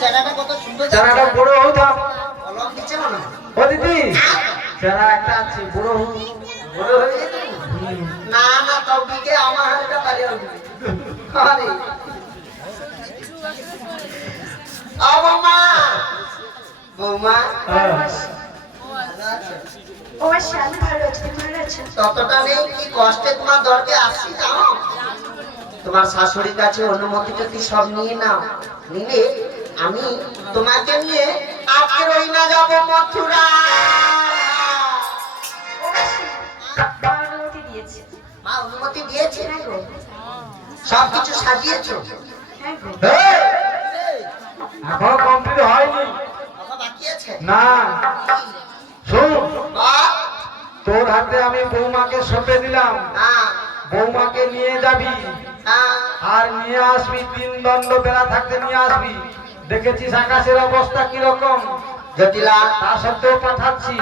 চারাটা কত সুন্দর, চারাটা বড় হতাম। কলম দিচ্ছে মনে হয়। ও দিদি, চারা একটা আছে বড় বড় হয়ে গেছে। না না, তবে আমার এটা পারি আরে ও বৌমা, বৌমা ততটা নেই কি কষ্টে তোমার দরকে আসছি জানো? তোমার শাশুড়ির কাছে অনুমতি যদি সব নিয়ে নাও, নিলে আমি তোমাকে নিয়ে আজকে রইনা যাব মথুরা। মা অনুমতি দিয়েছে, সবকিছু সাজিয়েছো? এখনো কমপ্লিট হয়নি। বাবা বাকি আছে না শোন, বা তোর হাতে আমি বৌমাকে সঁপে দিলাম। হ্যাঁ বৌমাকে নিয়ে যাবি হ্যাঁ আর নিয়ে আসবি, 3 দণ্ড বেলা থাকতে নিয়ে আসবি। দেখেছিস আকাশের অবস্থা কিরকম, জটিলা তা সত্ত্বেও পাঠাচ্ছি।